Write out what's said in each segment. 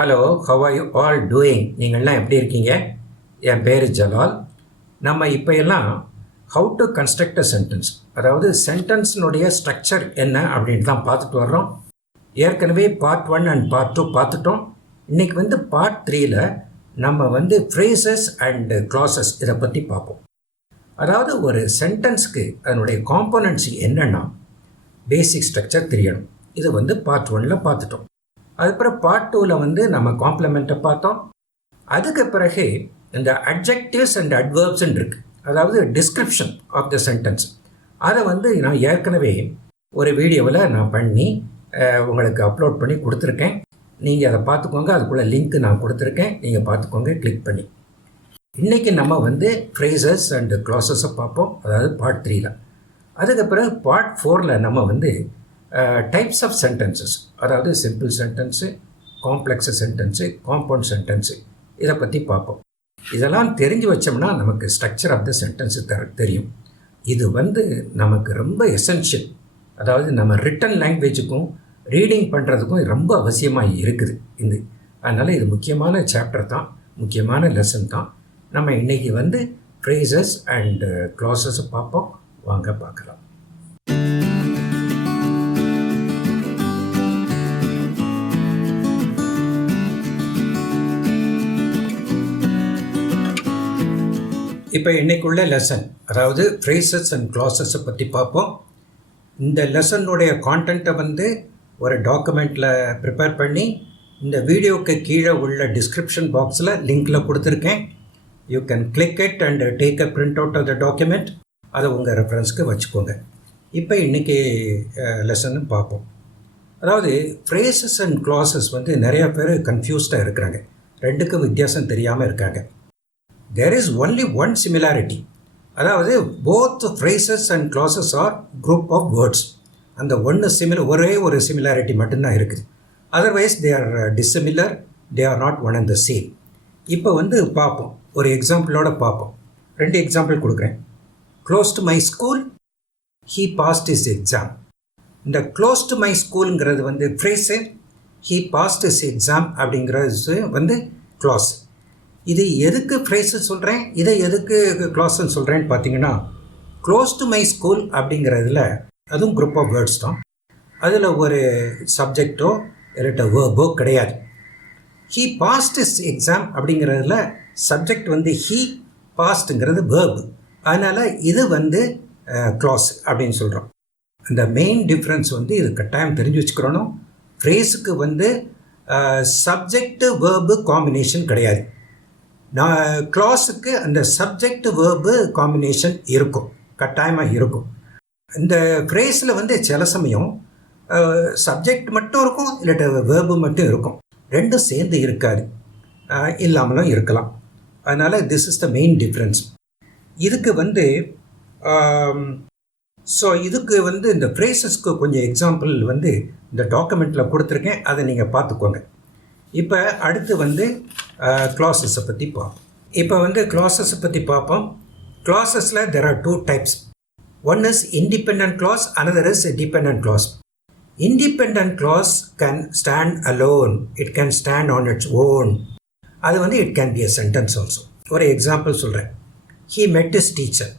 Hello, how are you all doing? நீங்கள்லாம் எப்படி இருக்கீங்க? என் பேர் ஜலால். நம்ம இப்போ எல்லாம் how to construct a sentence, அதாவது சென்டென்ஸினுடைய ஸ்ட்ரக்சர் என்ன அப்படின்னு தான் பார்த்துட்டு வர்றோம். ஏற்கனவே பார்ட் 1 அண்ட் பார்ட் 2 பார்த்துட்டோம். இன்றைக்கி பார்ட் 3ல் நம்ம ஃப்ரேசஸ் அண்ட் க்ளாசஸ் இதை பற்றி பார்ப்போம். அதாவது ஒரு சென்டென்ஸ்க்கு அதனுடைய காம்போனன்ட்ஸ் என்னென்னா பேசிக் ஸ்ட்ரக்சர் தெரியணும். இது பார்ட் 1ல் பார்த்துட்டோம். அதுக்கப்புறம் பார்ட் 2ல் நம்ம காம்ப்ளிமெண்ட்டை பார்த்தோம். அதுக்கு பிறகு இந்த அட்ஜெக்டிவ்ஸ் அண்ட் அட்வர்ப்ஸ்ன்னு இருக்குது, அதாவது டிஸ்கிரிப்ஷன் ஆஃப் த சென்டென்ஸ். அதை நான் ஏற்கனவே ஒரு வீடியோவில் நான் பண்ணி உங்களுக்கு அப்லோட் பண்ணி கொடுத்துருக்கேன். நீங்கள் அதை பார்த்துக்கோங்க. அதுக்குள்ளே லிங்க் நான் கொடுத்துருக்கேன், நீங்கள் பார்த்துக்கோங்க கிளிக் பண்ணி. இன்றைக்கி நம்ம ஃப்ரேசஸ் அண்ட் க்ளாசஸை பார்ப்போம், அதாவது பார்ட் 3ல். அதுக்கு பிறகு பார்ட் 4ல் நம்ம டைப்ஸ் ஆஃப் சென்டென்சஸ், அதாவது simple sentence, complex sentence, compound sentence, இதை பற்றி பார்ப்போம். இதெல்லாம் தெரிஞ்சு வச்சோம்னா நமக்கு ஸ்ட்ரக்சர் ஆஃப் த சென்டென்ஸு தெரியும். இது நமக்கு ரொம்ப எசென்ஷியல், அதாவது நம்ம ரிட்டன் லாங்குவேஜுக்கும் ரீடிங் பண்ணுறதுக்கும் ரொம்ப அவசியமாக இருக்குது அதனால் இது முக்கியமான சாப்டர் தான், முக்கியமான லெசன் தான். நம்ம இன்றைக்கி ஃப்ரேசஸ் அண்ட் க்ளாசஸை பார்ப்போம். வாங்க பார்க்கலாம். இப்போ இன்றைக்குள்ள லெசன், அதாவது ஃப்ரேசஸ் அண்ட் க்ளாசஸை பற்றி பார்ப்போம். இந்த லெசனுடைய கான்டென்ட்டை ஒரு டாக்குமெண்ட்டில் ப்ரிப்பேர் பண்ணி இந்த வீடியோவுக்கு கீழே உள்ள டிஸ்கிரிப்ஷன் பாக்ஸில் லிங்க்கில் கொடுத்துருக்கேன். You can click it and take a print out of the document. அதை உங்கள் ரெஃபரன்ஸ்க்கு வச்சுக்கோங்க. இப்போ இன்றைக்கி லெசன்னு பார்ப்போம். அதாவது ஃப்ரேசஸ் அண்ட் க்ளாசஸ் நிறையா பேர் கன்ஃபியூஸ்டாக இருக்கிறாங்க, ரெண்டுக்கும் வித்தியாசம் தெரியாமல் இருக்காங்க. There is only one similarity, அதாவது both phrases and clauses are group of words. அந்த ஒரே ஒரு சிமிலாரிட்டி மட்டும்தான் இருக்குது. Otherwise they are dissimilar, they are not one and the same. இப்போ பார்ப்போம், ஒரு எக்ஸாம்பிளோட பார்ப்போம். 2 எக்ஸாம்பிள் கொடுக்குறேன். Close to my school, he passed his exam. இந்த close to my schoolங்கிறது phrase, he passed his exam அப்படிங்கிறது clause. இது எதுக்கு ஃப்ரேஸஸ் சொல்கிறேன், இதை எதுக்கு க்ளாஸ்ன்னு சொல்கிறேன்னு பார்த்தீங்கன்னா, க்ளோஸ் டு மை ஸ்கூல் அப்படிங்கிறதுல அதுவும் குரூப் ஆஃப் வேர்ட்ஸ் தான். அதில் ஒரு சப்ஜெக்டோ இல்லாட்ட வேர்போ கிடையாது. ஹீ பாஸ்ட் இஸ் எக்ஸாம் அப்படிங்கிறதுல சப்ஜெக்ட் ஹீ, பாஸ்ட்டுங்கிறது வேர்பு. அதனால் இது க்ளாஸ் அப்படின்னு சொல்கிறோம். அந்த மெயின் டிஃப்ரென்ஸ் இது கட்டாயம் தெரிஞ்சு வச்சுக்கிறோம். ஃப்ரேஸுக்கு சப்ஜெக்ட் வேர்பு காம்பினேஷன் கிடையாது. க்ளாஸுக்கு அந்த சப்ஜெக்ட் வேர்பு காம்பினேஷன் இருக்கும், கட்டாயமாக இருக்கும். இந்த ஃப்ரேஸில் சில சமயம் சப்ஜெக்ட் மட்டும் இருக்கும், இல்லாட்ட வேர்பு மட்டும் இருக்கும், ரெண்டும் சேர்ந்து இருக்காது, இல்லாமலும் இருக்கலாம். அதனால் this is the main difference. இதுக்கு ஸோ இதுக்கு இந்த ஃப்ரேஸஸ்க்கு கொஞ்சம் எக்ஸாம்பிள் இந்த டாக்குமெண்ட்டில் கொடுத்துருக்கேன், அதை நீங்கள் பார்த்துக்கோங்க. இப்போ அடுத்து க்ளாஸஸை பற்றி பார்ப்போம். இப்போ க்ளாஸஸை பற்றி பார்ப்போம். க்ளாஸஸில் there are 2 types. One is independent clause, another is dependent clause. Independent clause can stand alone, it can stand on its own. அது it can be a sentence also. ஒரு எக்ஸாம்பிள் சொல்கிறேன். He met his teacher.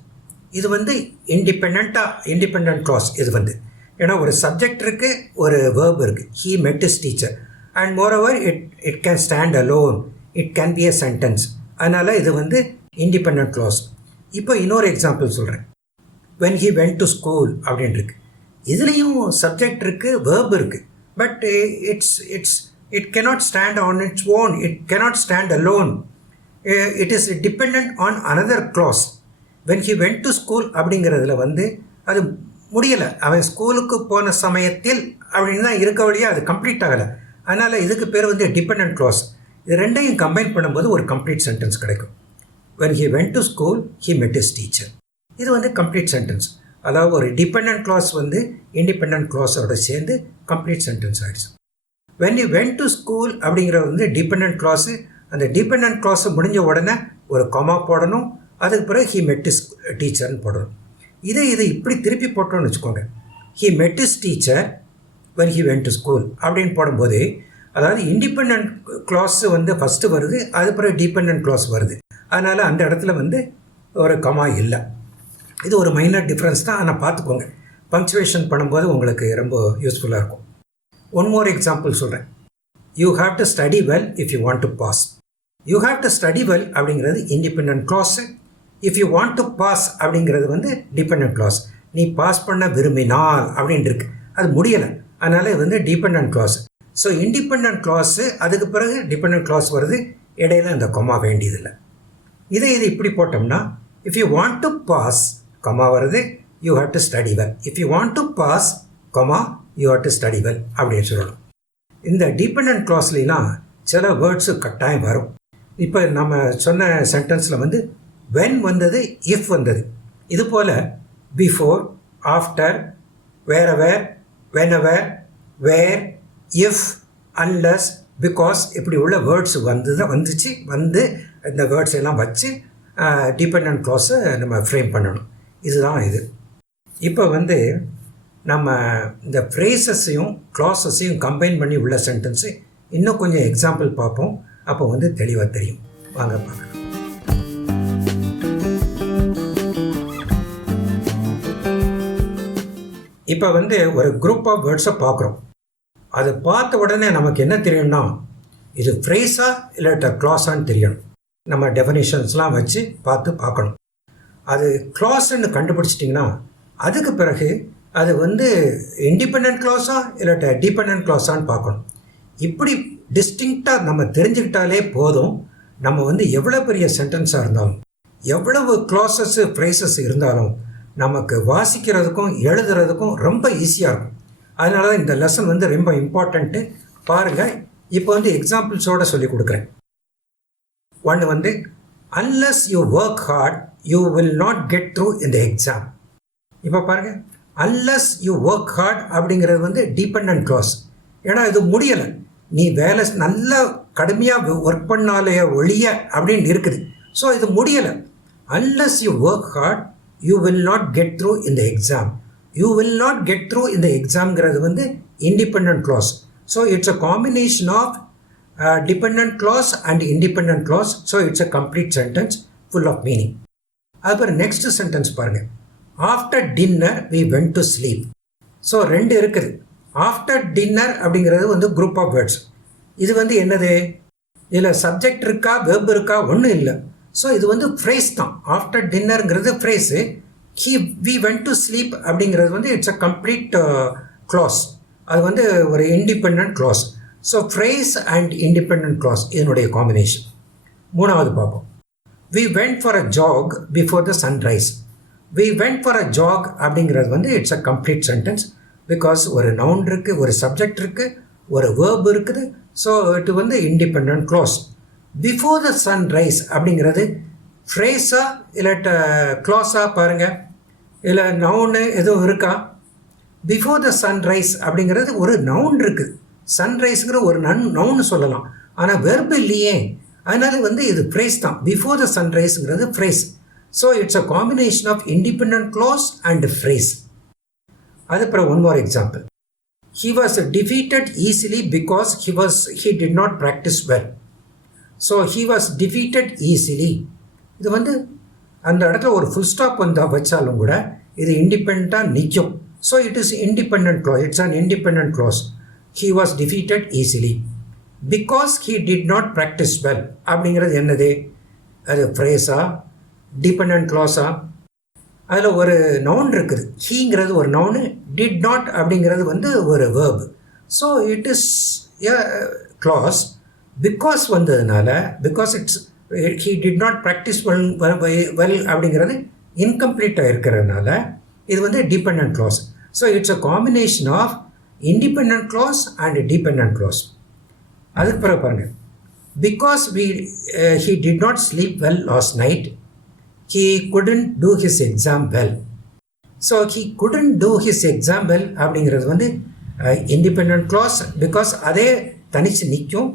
இது independent clause. இது ஏன்னா ஒரு subject இருக்குது, ஒரு verb இருக்குது. He met his teacher. And moreover it can stand alone, it can be a sentence. அதனால் இது இண்டிபெண்ட் clause. இப்போ இன்னொரு எக்ஸாம்பிள் சொல்கிறேன். when he went to school அப்படின்னு இருக்கு. இதுலேயும் சப்ஜெக்ட் இருக்குது, வேர்ப் இருக்குது. But it cannot stand on its own, it cannot stand alone. It is dependent on another clause. when he went to school அப்படிங்கிறதுல அது முடியலை, அவன் ஸ்கூலுக்கு போன சமயத்தில் அப்படின்னு தான் இருக்க வழியா, அது கம்ப்ளீட் ஆகலை. அதனால் இதுக்கு பேர் டிபெண்ட் க்ளாஸ். இது ரெண்டையும் கம்பைன் பண்ணும்போது ஒரு கம்ப்ளீட் சென்டென்ஸ் கிடைக்கும். when he went to school, he met his teacher. இது கம்ப்ளீட் சென்டென்ஸ். அதாவது ஒரு டிபெண்ட் க்ளாஸ் இண்டிபெண்ட் க்ளாஸோட சேர்ந்து கம்ப்ளீட் சென்டென்ஸ் ஆகிடுச்சு. when he went to school அப்படிங்கிற டிபெண்ட் க்ளாஸு. அந்த டிபெண்ட் க்ளாஸ் முடிஞ்ச உடனே ஒரு கமா போடணும், அதுக்கு பிறகு he met his teacherன்னு போடணும். இது இப்படி திருப்பி போட்டோன்னு வச்சுக்கோங்க. he met his teacher when he went to school அப்படின்னு போடும்போது அதாவது இண்டிபெண்ட் க்ளாஸ் வந்து ஃபஸ்ட்டு வருது, அது பிறகு டிபெண்ட் க்ளாஸ் வருது. அதனால் அந்த இடத்துல வந்து ஒரு கமா இல்லை. இது ஒரு மைனர் டிஃப்ரென்ஸ் தான், ஆனால் பார்த்துக்கோங்க. பங்க்சுவேஷன் பண்ணும்போது உங்களுக்கு ரொம்ப யூஸ்ஃபுல்லாக இருக்கும். ஒன் மோர் எக்ஸாம்பிள் சொல்கிறேன். You have to study well if you want to pass. You have to study well அப்படிங்கிறது independent clause. If you want to pass அப்படிங்கிறது வந்து டிபெண்ட் க்ளாஸ். நீ பாஸ் பண்ண விரும்பினால் அப்படின்ட்டு இருக்கு, அது முடியலை, அதனால் இது வந்து dependent clause. So independent class, அதுக்கு பிறகு டிபெண்ட் க்ளாஸ் வருது, இடையில இந்த கொமா வேண்டியதில்லை. இது இப்படி போட்டோம்னா, if you want to pass comma வருது, you have to study well. If you want to pass comma you have to study well அப்படின்னு சொல்லணும். இந்த டிபெண்ட் க்ளாஸ்லாம் சில வேர்ட்ஸு கட்டாயம் வரும். இப்போ நம்ம சொன்ன சென்டென்ஸில் வந்து வென் வந்தது, இஃப் வந்தது. இது போல் before, after, whoever, whenever, where, if, unless, because இப்படி உள்ள வேர்ட்ஸ் வந்து இந்த வேர்ட்ஸ் எல்லாம் வச்சு டிபெண்ட் க்ளாஸை நம்ம ஃப்ரேம் பண்ணணும். இதுதான் இது. இப்போ வந்து நம்ம இந்த ஃப்ரேசஸையும் க்ளாஸஸையும் கம்பைன் பண்ணி உள்ள சென்டென்ஸு இன்னும் கொஞ்சம் எக்ஸாம்பிள் பார்ப்போம். அப்போ வந்து தெளிவாக தெரியும். வாங்க பார்க்கலாம். இப்போ வந்து ஒரு குரூப் ஆஃப் வேர்ட்ஸை பார்க்குறோம். அதை பார்த்த உடனே நமக்கு என்ன தெரியும்னா, இது ஃப்ரேஸா இல்லாட்ட க்ளாஸான்னு தெரியணும். நம்ம டெஃபினேஷன்ஸ்லாம் வச்சு பார்க்கணும். அது க்ளாஸ்ன்னு கண்டுபிடிச்சிட்டிங்கன்னா அதுக்கு பிறகு அது வந்து இண்டிபெண்ட் க்ளாஸா இல்லாட்ட டிபெண்ட் க்ளாஸான்னு பார்க்கணும். இப்படி டிஸ்டிங்க்டாக நம்ம தெரிஞ்சுக்கிட்டாலே போதும். நம்ம வந்து எவ்வளோ பெரிய சென்டென்ஸாக இருந்தாலும், எவ்வளவு க்ளாஸஸ்ஸு ஃப்ரேசஸ் இருந்தாலும் நமக்கு வாசிக்கிறதுக்கும் எழுதுறதுக்கும் ரொம்ப ஈஸியாக இருக்கும். அதனால தான் இந்த லெசன் வந்து ரொம்ப இம்பார்ட்டண்ட்டு. பாருங்கள், இப்போ வந்து எக்ஸாம்பிள்ஸோடு சொல்லி கொடுக்குறேன். ஒன்று வந்து unless you work hard you will not get through இந்த எக்ஸாம். இப்போ பாருங்கள், அன்லெஸ் யூ ஒர்க் ஹார்ட் அப்படிங்கிறது வந்து டிபெண்ட் க்ளாஸ். ஏன்னா இது முடியலை, நீ வேலை நல்லா கடுமையாக ஒர்க் பண்ணாலே ஒழிய அப்படின்னு இருக்குது. ஸோ இது முடியலை. Unless you work hard you will not get through இந்த exam. You will not get through இந்த எக்ஸாம்ங்கிறது வந்து independent clause. So it's a combination of dependent clause and independent clause. So it's a complete sentence full of meaning. அப்புறம் next sentence பாருங்க. After dinner we went to sleep. So ரெண்டு இருக்குது. After dinner அப்படிங்கிறது வந்து group of words. இது வந்து என்னது, இதில் சப்ஜெக்ட் இருக்கா வெர்ப் இருக்கா ஒன்றும் இல்லை. ஸோ இது வந்து ஃப்ரேஸ் தான். ஆஃப்டர் டின்னருங்கிறது phrase. we went to sleep அப்படிங்கிறது வந்து இட்ஸ் அ கம்ப்ளீட் க்ளாஸ். அது வந்து ஒரு independent clause. So phrase and independent class இதனுடைய காம்பினேஷன். மூணாவது பார்ப்போம். we went for a jog before the sunrise. we went for a jog அப்படிங்கிறது வந்து it's a complete sentence. Because ஒரு நவுன் இருக்குது, ஒரு சப்ஜெக்ட் இருக்குது, ஒரு வேர்ப் இருக்குது. ஸோ இது வந்து independent class. Before the sunrise அப்படிங்கிறது ஃப்ரேஸா இல்லாட்ட க்ளாஸாக பாருங்கள். இல்லை நவுனு எதுவும் இருக்கா? பிஃபோர் த சன்ரைஸ் அப்படிங்கிறது ஒரு நவுன் இருக்குது. சன்ரைஸுங்கிற ஒரு நவுன்னு சொல்லலாம், ஆனால் வெர்பு இல்லையே. அதனால வந்து இது ஃப்ரேஸ் தான். பிஃபோர் த சன்ரைஸுங்கிறது phrase. So it's a combination of independent clause and phrase. அது அப்புறம் one more example. he was defeated easily because he did not practice well. So he was defeated easily. இது வந்து அந்த இடத்துல ஒரு full stop வந்து வச்சாலும் கூட இது இண்டிபெண்ட்டாக நிற்கும். So it is independent class. It's an independent class. he was defeated easily because he did not practice well அப்படிங்கிறது என்னது? அது ஃப்ரேஸா டிபெண்ட் க்ளாஸா? அதில் ஒரு நவுன் இருக்குது. ஹீங்கிறது ஒரு நவுனு, டிட் நாட் அப்படிங்கிறது வந்து ஒரு verb. So it is a class. Because வந்ததுனால, because he did not practice well அப்படிங்கிறது இன்கம்ப்ளீட்டாக இருக்கிறதுனால இது வந்து dependent clause. So it's a combination of independent clause and dependent clause. அதுக்கு பிறகு பாருங்க. Because he did not sleep well last night he couldn't do his exam well. So he couldn't do his exam well அப்படிங்கிறது வந்து independent clause. Because அதே தனிச்சு நிற்கும்.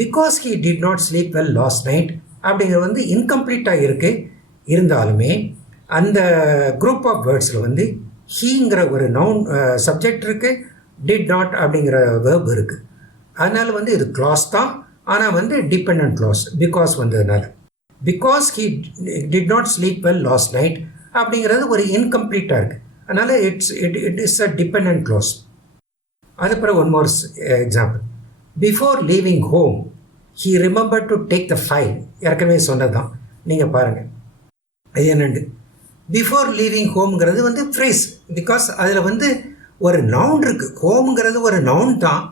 Because he did not sleep well last night அப்படிங்கிறது வந்து இன்கம்ப்ளீட்டாக இருந்தாலுமே அந்த group of வேர்ட்ஸில் வந்து ஹீங்கிற ஒரு நவுன் சப்ஜெக்ட் இருக்குது, டிட் நாட் அப்படிங்கிற வேர்ப் இருக்குது. அதனால் வந்து இது clause தான், ஆனால் வந்து dependent clause because வந்ததுனால. Because he did not sleep well last night அப்படிங்கிறது ஒரு இன்கம்ப்ளீட்டாக இருக்குது. அதனால் it is a dependent clause. அதுக்கப்புறம் one more example. Before leaving home he remembered to take the file. ஏற்கனவே சொன்னது தான், நீங்கள் பாருங்கள். அது என்னண்டு பிஃபோர் லீவிங் ஹோம்ங்கிறது வந்து ஃப்ரேஸ், பிகாஸ் அதில் வந்து ஒரு நவுன் இருக்குது. ஹோம்ங்கிறது ஒரு நவுன் தான்,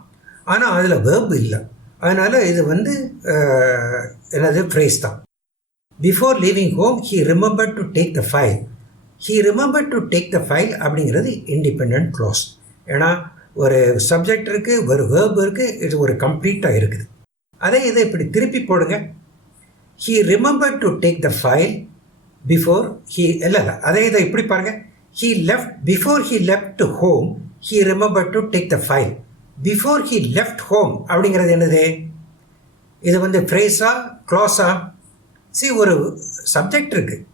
ஆனால் அதில் வேர்ப் இல்லை. அதனால் இது வந்து என்னது ஃப்ரேஸ் தான். Before leaving home he remembered to take the file. he remembered to take the file அப்படிங்கிறது இண்டிபெண்ட் க்ளாஸ். ஏன்னா ஒரு சப்ஜெக்ட் இருக்குது, ஒரு வேர்ப் இருக்குது, இது ஒரு கம்ப்ளீட்டாக இருக்குது. அதே இதை இப்படி திருப்பி போடுங்க. he remembered to take the file before he இல்லை அதே இதை இப்படி பாருங்கள். he left before he left home he remembered to take the file. before he left home அப்படிங்கிறது என்னது? இது வந்து ஃப்ரேஸா க்ளாஸா? ஒரு சப்ஜெக்ட் இருக்குது,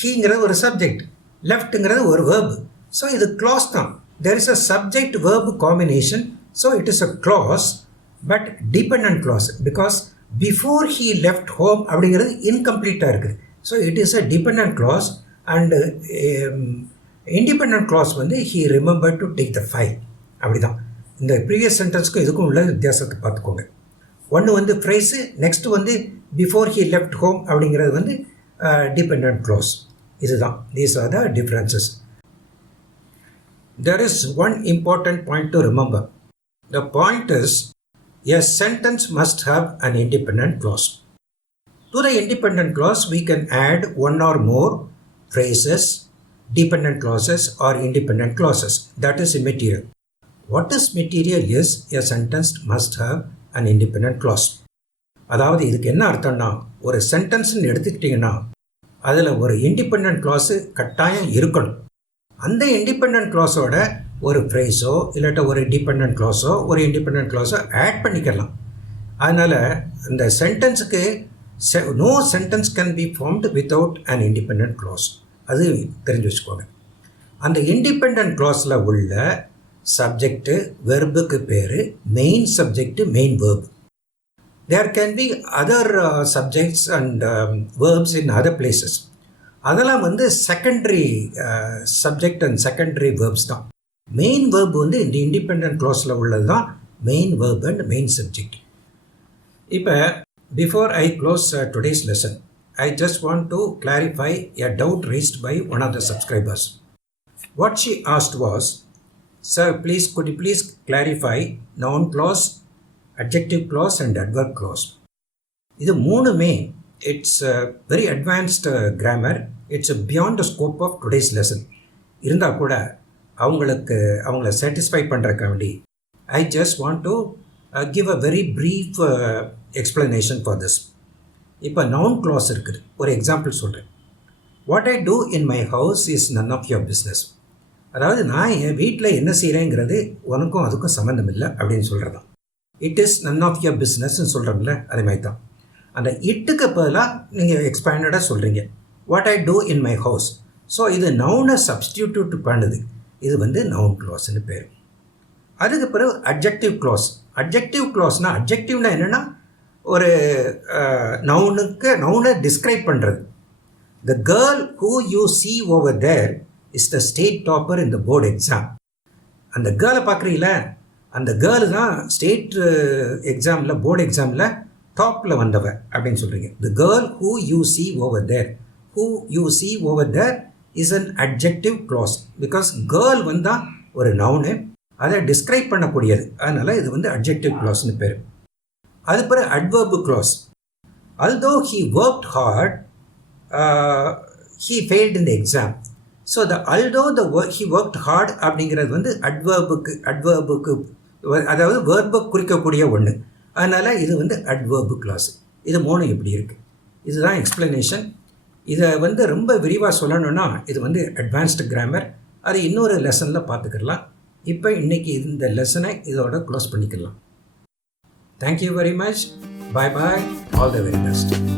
ஹீங்கிறது ஒரு சப்ஜெக்ட், லெஃப்ட்டுங்கிறது ஒரு வேர்பு. ஸோ இது க்ளாஸ் தான். there is a subject verb combination, so it is a clause but dependent clause because before he left home அப்படிங்கிறது இன்கம்ப்ளீட்டாக இருக்குது. so it is a dependent clause and independent clause வந்து he remembered to take the file. அப்படிதான் இந்த previous சென்டென்ஸ்க்கும் இதுக்கும் உள்ள வித்தியாசத்தை பார்த்துக்கோங்க. ஒன்று வந்து ஃப்ரேஸு, நெக்ஸ்ட்டு வந்து பிஃபோர் he left home அப்படிங்கிறது வந்து dependent clause. இதுதான், these are the differences. There is one important point to remember. The point is, a sentence must have an independent clause. To the independent clause, we can add one or more phrases, dependent clauses or independent clauses. That is immaterial. What is material is, a sentence must have an independent clause. அதாவது இதுக்கு என்ன அர்த்தம்னா, ஒரு சென்டென்ஸ்ன்னு எடுத்துக்கிட்டிங்கன்னா அதில் ஒரு independent class கட்டாயம் இருக்கணும். அந்த இண்டிபெண்ட் கிளாஸோட ஒரு ஃப்ரேஸோ இல்லாட்ட ஒரு டிபெண்ட் கிளாஸோ ஒரு இண்டிபெண்ட் கிளாஸோ ஆட் பண்ணிக்கலாம். அதனால் இந்த சென்டென்ஸுக்கு no sentence can be formed without an independent clause. அது தெரிஞ்சு வச்சுக்கோங்க. அந்த இண்டிபெண்ட் கிளாஸில் உள்ள சப்ஜெக்டு வெர்புக்கு பேர் main subject, main verb. There can be other subjects and verbs in other places. அதெல்லாம் வந்து secondary subject and secondary verbs தான். மெயின் வேர்ப் வந்து இந்த இண்டிபெண்ட் க்ளாஸில் உள்ளது தான் main verb and main subject. இப்போ before I close today's lesson, I just want to clarify a doubt raised by one of the subscribers. What she asked was, sir, could you please clarify noun clause, adjective clause and adverb clause. இது மூணுமே it's very advanced grammar. It's beyond the scope of today's lesson. இருந்தால் கூட அவங்கள satisfy பண்ணுறக்காண்டி I just want to give a very brief explanation for this. இப்போ noun clause இருக்குது. ஒரு example சொல்கிறேன். What I do in my house is none of your business. அதாவது நான் என் வீட்டில் என்ன செய்கிறேங்கிறது உனக்கும் அதுக்கும் சம்மந்தம் இல்லை அப்படின்னு சொல்கிறது தான். It is none of your பிஸ்னஸ்ன்னு சொல்கிறோம்ல, அதே மாதிரி தான். அந்த இட்டுக்கு பதிலாக நீங்கள் எக்ஸ்பேண்டடாக சொல்கிறீங்க, what I do in my house. So இது நவுனை சப்ஸ்டியூட் பண்ணுது. இது வந்து நவுன் க்ளாஸ்ன்னு பேர். அதுக்கு பிறகு அட்ஜெக்டிவ் க்ளாஸ். அட்ஜெக்டிவ் க்ளாஸ்னால், அட்ஜெக்டிவ்னா என்னென்னா ஒரு நவுனை டிஸ்கிரைப் பண்ணுறது. The girl who you see over there is the state topper in the board exam. அந்த கேர்ளை பார்க்குறீங்களா, அந்த கேர்ள் தான் ஸ்டேட் எக்ஸாமில், போர்டு எக்ஸாமில் டாப்பில் வந்தவ அப்படின்னு சொல்கிறீங்க. The girl who you see over there, who you see over there is an adjective clause because girl வந்தால் ஒரு நவுனு, அதை டிஸ்கிரைப் பண்ணக்கூடியது. அதனால் இது வந்து அட்ஜெக்டிவ் க்ளாஸ்னு பேர். அது பிறகு adverb class. although he worked hard, he failed in the exam. So he worked hard அப்படிங்கிறது வந்து அட்வர்புக்கு அதாவது வேர்பை குறிக்கக்கூடிய ஒன்று. அதனால் இது வந்து அட்வர்பு கிளாஸ். இது மூணு எப்படி இருக்குது, இதுதான் எக்ஸ்ப்ளனேஷன். இதை வந்து ரொம்ப விரிவாக சொல்லணும்னா இது வந்து அட்வான்ஸ்டு கிராமர். அது இன்னொரு லெசனில் பார்த்துக்கலாம். இப்போ இன்றைக்கி இந்த லெசனை இதோட க்ளோஸ் பண்ணிக்கலாம். Thank you very much. Bye bye. All the very best.